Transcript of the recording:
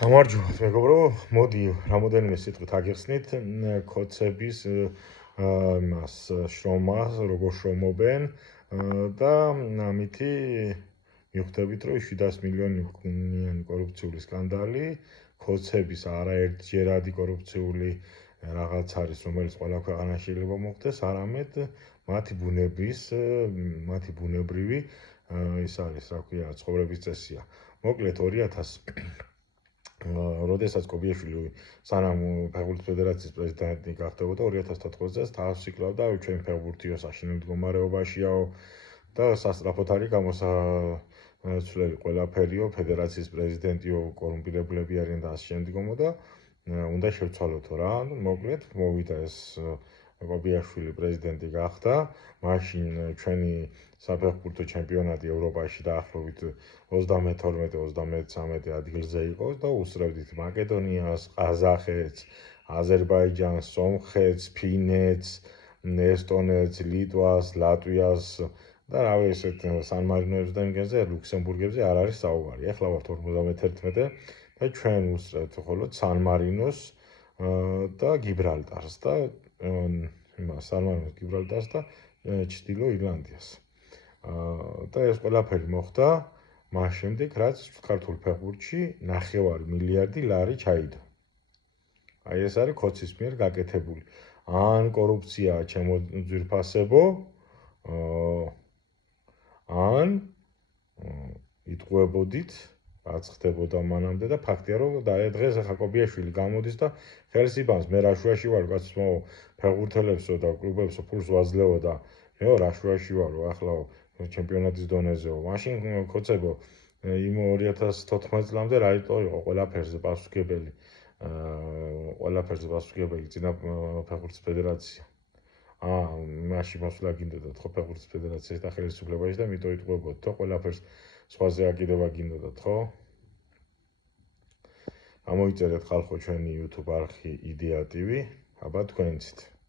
გამარჯობა მეგობრო, მოდი რამოდენიმე სიტყვით აგიხსნით კოცების იმას შრომას, როგორ შრომობენ და ამითი მივხვდებით, რომ 700 მილიონიანი კორუფციული სკანდალი, კოცების არაერთჯერადი კორუფციული რაღაც არის, რომელიც ყველა ქვეყანაში შეიძლება მოხდეს, არამედ მათი ბუნებრივი ის არის, რა ქვია, ცხოვრების წესია. მოკლედ 2000 როდესაც კობიაშვილი სანამ ფეხბურთის ფედერაციის პრეზიდენტი გახდებოდა 2014 წელს თავს იკრავდა ჩვენ ფეხბურთიო საშინელ მდგომარეობაშიაო და სასწრაფოდ არის გამოსაცვლელი ყველაფერიო ფედერაციის პრეზიდენტიო კორუმპირებლები არიან და ასე შემდგომო და უნდა შევცვალოთო რა მოკლედ მოვიდა ეს კობიაშვილი პრეზიდენტი გახდა მაშინ ჩვენი საფეხბურთო ჩემპიონატი ევროპაში დაახლოებით 32-33 ადგილზე იყო და უსწრებდით მაკედონიას, ყაზახეთს, აზერბაიჯანს, სომხეთს, ფინეთს, ესტონეთს, ლიტვას, ლატვიას და რავი ესეთ სან-მარინოებს და იმგენზე ლუქსემბურგებზე არ არის საუბარი. ეხლა ვართ 51 და ჩვენ უსწრებთ მხოლოდ სან-მარინოს და გიბრალტარს და სან-მარინოს, გიბრალტარს და ჩრდილო ირლანდიას. და ეს ყველაფერი მოხდა მას შემდეგ, რაც ქართულ ფეხბურთში 9 მილიარდი ლარი ჩაიდო. აი ეს არის კოცის მიერ გაკეთებული. ან კორუფციაა ჩემო ძვირფასებო, ან იტყუებოდით, რაც ხდებოდა მანამდე და ფაქტია, რომ დღეს ახლა კობიაშვილი გამოდის და ხელს იბამს, მე რა შუაში ვარ, კაცო, ფეხბურთელებსო და კლუბებსო ფულს ვაძლევო და მეო რა შუაში ვარო, ახლა ჩემპიონატის დონეზეო. მაშინ კოცებო იმ 2014 წლამდე რა იყო ყველაფერზე პასუხისმგებელი. ყველაფერზე პასუხისმგებელი წინა ფეხბურთის ფედერაცია. მაშინ მოსვლა გინდოდათ ხო ფეხბურთის ფედერაციის და ხელისუფლებაში და მითო იტყუებოდ თო ყველაფერს სხვაზე აკიდება გინდოდათ ხო? ამოიწერეთ ხალხო ჩვენი YouTube არხი იდეა TV, აბა თქვენიცით.